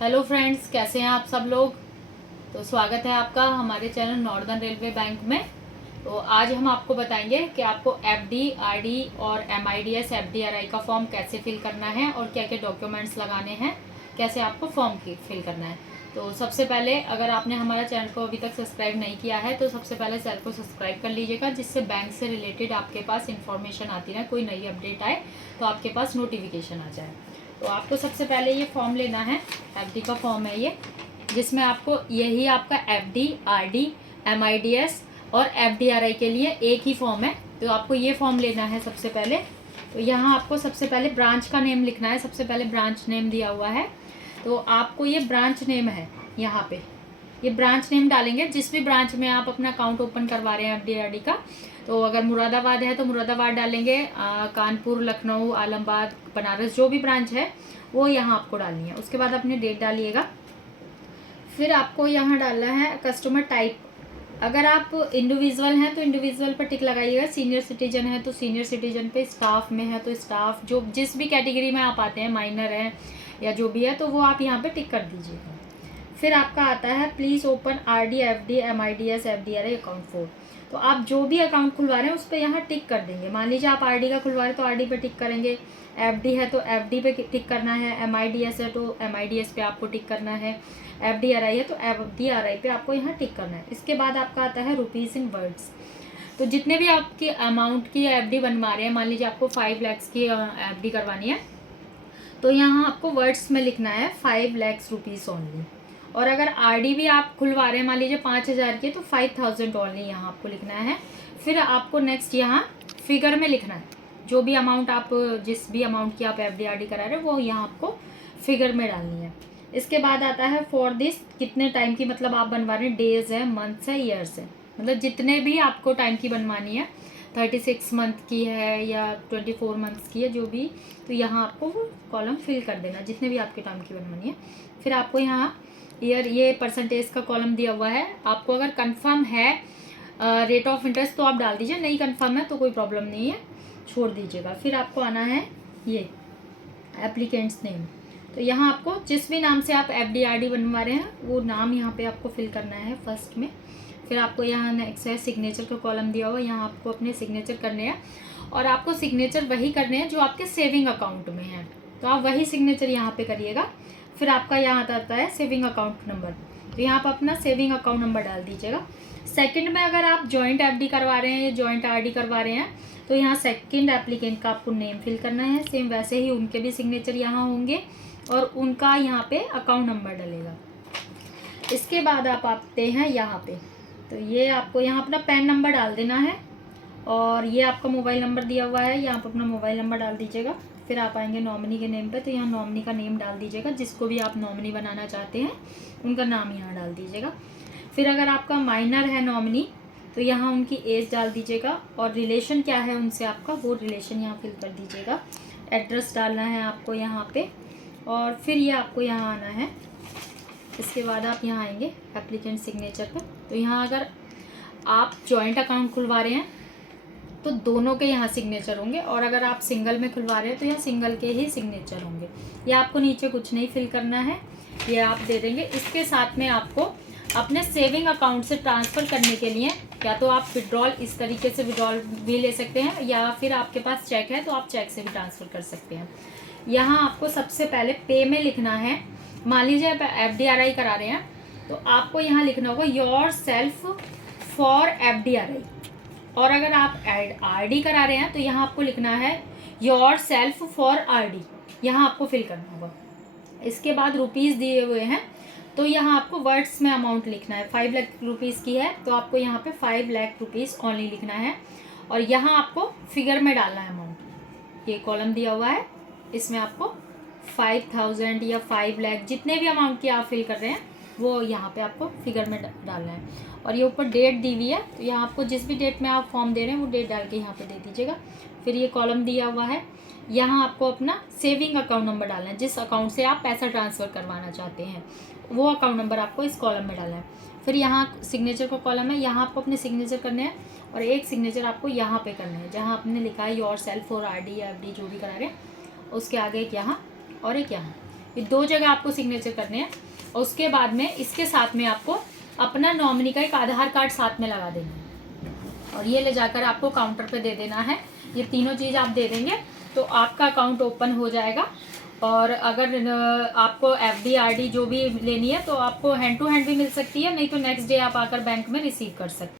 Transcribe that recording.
Hello friends, कैसे हैं आप सब लोग। तो स्वागत है आपका हमारे चैनल नॉर्दर्न रेलवे बैंक में। तो आज हम आपको बताएंगे कि आपको एफडी, आरडी और एमआईडीएस एफडीआरआई का फॉर्म कैसे फिल करना है और क्या क्या डॉक्यूमेंट्स लगाने हैं, कैसे आपको फॉर्म फिल करना है। तो सबसे पहले अगर आपने हमारा चैनल को अभी तक सब्सक्राइब नहीं किया है तो सबसे पहले चैनल को सब्सक्राइब कर लीजिएगा, जिससे बैंक से रिलेटेड आपके पास इन्फॉर्मेशन आती रहे, कोई नई अपडेट आए तो आपके पास नोटिफिकेशन आ जाए। तो आपको सबसे पहले ये फॉर्म लेना है, एफडी का फॉर्म है ये, जिसमें आपको यही आपका एफडी, आरडी, एमआईडीएस और एफडीआरआई के लिए एक ही फॉर्म है। तो आपको ये फॉर्म लेना है सबसे पहले। तो यहाँ आपको सबसे पहले ब्रांच का नेम लिखना है। सबसे पहले ब्रांच नेम दिया हुआ है, तो आपको ये ब्रांच नेम है, यहाँ पे ये ब्रांच नेम डालेंगे जिस भी ब्रांच में आप अपना अकाउंट ओपन करवा रहे हैं एफडी, आरडी का। तो अगर मुरादाबाद है तो मुरादाबाद डालेंगे, कानपुर, लखनऊ, आलमबाग, बनारस, जो भी ब्रांच है वो यहाँ आपको डालनी है। उसके बाद अपनी डेट डालिएगा। फिर आपको यहाँ डालना है कस्टमर टाइप। अगर आप इंडिविजुअल हैं तो इंडिविजुअल पर टिक लगाइएगा, सीनियर सिटीजन है तो सीनियर सिटीजन पे, स्टाफ में है तो स्टाफ, जो जिस भी कैटेगरी में आप आते हैं, माइनर है या जो भी है, तो वो आप यहाँ पे टिक कर दीजिएगा। फिर आपका आता है please open RD, FD, MIDS, FDRI account for. तो आप जो भी अकाउंट खुलवा रहे हैं उस पर यहाँ टिक कर देंगे। मान लीजिए आप आरडी का खुलवा रहे हैं तो आरडी पे टिक करेंगे, एफडी है तो एफडी पे टिक करना है, एमआईडीएस है तो एमआईडीएस पे आपको टिक करना है, एफडीआरआई है तो एफडीआरआई पे आपको यहाँ टिक करना है। इसके बाद आपका आता है रुपीज़ इन वर्ड्स। तो जितने भी आपकी अमाउंट की एफडी बनवा रहे हैं, मान लीजिए आपको 5 लाख की एफडी करवानी है तो यहाँ आपको वर्ड्स में लिखना है 5 लाख रुपीज़ ओनली। और अगर आरडी भी आप खुलवा रहे हैं, मान लीजिए 5,000 की, तो 5,000 ओनली यहाँ आपको लिखना है। फिर आपको नेक्स्ट यहाँ फिगर में लिखना है, जो भी अमाउंट आप, जिस भी अमाउंट की आप एफडी, आरडी करा रहे हो वो यहाँ आपको फिगर में डालनी है। इसके बाद आता है फॉर दिस, कितने टाइम की मतलब आप बनवा रहे हैं, डेज है, मंथ्स है, ईयर्स है, मतलब जितने भी आपको टाइम की बनवानी है, 36 मंथ की है या 24 मंथ्स की है, जो भी, तो यहाँ आपको वो कॉलम फिल कर देना, जितने भी आपके टाइम की बनवानी है। फिर आपको यहाँ ईयर, ये परसेंटेज का कॉलम दिया हुआ है। आपको अगर कंफर्म है रेट ऑफ इंटरेस्ट तो आप डाल दीजिए, नहीं कंफर्म है तो कोई प्रॉब्लम नहीं है, छोड़ दीजिएगा। फिर आपको आना है ये एप्लीकेंट्स नेम। तो यहाँ आपको जिस भी नाम से आप एफडी, आरडी बनवा रहे हैं वो नाम यहाँ पे आपको फिल करना है फर्स्ट में। फिर आपको यहाँ नेक्स्ट है सिग्नेचर का कॉलम दिया हुआ, यहाँ आपको अपने सिग्नेचर करने हैं, और आपको सिग्नेचर वही करने हैं जो आपके सेविंग अकाउंट में है, तो आप वही सिग्नेचर यहाँ पे करिएगा। फिर आपका यहाँ आता है सेविंग अकाउंट नंबर, तो यहाँ पर अपना सेविंग अकाउंट नंबर डाल दीजिएगा। सेकंड में अगर आप जॉइंट एफडी करवा रहे हैं या जॉइंट आरडी करवा रहे हैं तो यहाँ सेकंड एप्लीकेंट का आपको नेम फिल करना है, सेम वैसे ही उनके भी सिग्नेचर यहाँ होंगे और उनका यहाँ पे अकाउंट नंबर डलेगा। इसके बाद आप आते हैं यहाँ पे, तो ये आपको यहाँ अपना पैन नंबर डाल देना है, और ये आपका मोबाइल नंबर दिया हुआ है, यहाँ पर अपना मोबाइल नंबर डाल दीजिएगा। फिर आप आएंगे नॉमिनी के नेम पे, तो यहाँ नॉमिनी का नेम डाल दीजिएगा, जिसको भी आप नॉमिनी बनाना चाहते हैं उनका नाम यहाँ डाल दीजिएगा। फिर अगर आपका माइनर है नॉमिनी तो यहाँ उनकी एज डाल दीजिएगा, और रिलेशन क्या है उनसे आपका, वो रिलेशन यहाँ फिल कर दीजिएगा। एड्रेस डालना है आपको यहाँ पे, और फिर ये आपको यहाँ आना है। इसके बाद आप यहाँ आएंगे एप्लीकेंट सिग्नेचर पर। तो यहाँ अगर आप जॉइंट अकाउंट खुलवा रहे हैं तो दोनों के यहाँ सिग्नेचर होंगे, और अगर आप सिंगल में खुलवा रहे हैं तो यहाँ सिंगल के ही सिग्नेचर होंगे। ये आपको नीचे कुछ नहीं फिल करना है, ये आप दे देंगे। इसके साथ में आपको अपने सेविंग अकाउंट से ट्रांसफ़र करने के लिए, या तो आप विड्रॉल इस तरीके से विड्रॉल भी ले सकते हैं, या फिर आपके पास चेक है तो आप चेक से भी ट्रांसफ़र कर सकते हैं। यहाँ आपको सबसे पहले पे में लिखना है। मान लीजिए आप एफडीआरआई करा रहे हैं तो आपको यहाँ लिखना होगा योर सेल्फ फॉर एफडीआरआई, और अगर आप आरडी करा रहे हैं तो यहाँ आपको लिखना है योर सेल्फ फॉर आरडी, यहाँ आपको फिल करना होगा। इसके बाद रुपीज़ दिए हुए हैं, तो यहाँ आपको वर्ड्स में अमाउंट लिखना है। 5 लाख रुपीज़ की है तो आपको यहाँ पे 5 लाख रुपीज़ ओनली लिखना है, और यहाँ आपको फिगर में डालना है अमाउंट। ये कॉलम दिया हुआ है, इसमें आपको 5,000 या 5 लाख, जितने भी अमाउंट की आप फिल कर रहे हैं वो यहाँ पे आपको फिगर में डालना है। और ये ऊपर डेट दी हुई है, तो यहाँ आपको जिस भी डेट में आप फॉर्म दे रहे हैं वो डेट डाल के यहाँ पे दे दीजिएगा। फिर ये कॉलम दिया हुआ है, यहाँ आपको अपना सेविंग अकाउंट नंबर डालना है, जिस अकाउंट से आप पैसा ट्रांसफ़र करवाना चाहते हैं वो अकाउंट नंबर आपको इस कॉलम में डालना है। फिर यहाँ सिग्नेचर का कॉलम है, यहाँ आपको अपने सिग्नेचर करने हैं, और एक सिग्नेचर आपको यहाँ पे करना है जहाँ आपने लिखा है योर सेल्फ और आरडी या एफडी जो भी करा रहे हैं, उसके आगे एक यहाँ और एक यहाँ। ये 2 जगह आपको सिग्नेचर करने हैं। और उसके बाद में इसके साथ में आपको अपना नॉमिनी का एक आधार कार्ड साथ में लगा देना है और ये ले जाकर आपको काउंटर पे दे देना है। ये तीनों चीज़ आप दे देंगे तो आपका अकाउंट ओपन हो जाएगा। और अगर आपको FD RD जो भी लेनी है तो आपको हैंड टू हैंड भी मिल सकती है, नहीं तो नेक्स्ट डे आप आकर बैंक में रिसीव कर सकते हैं।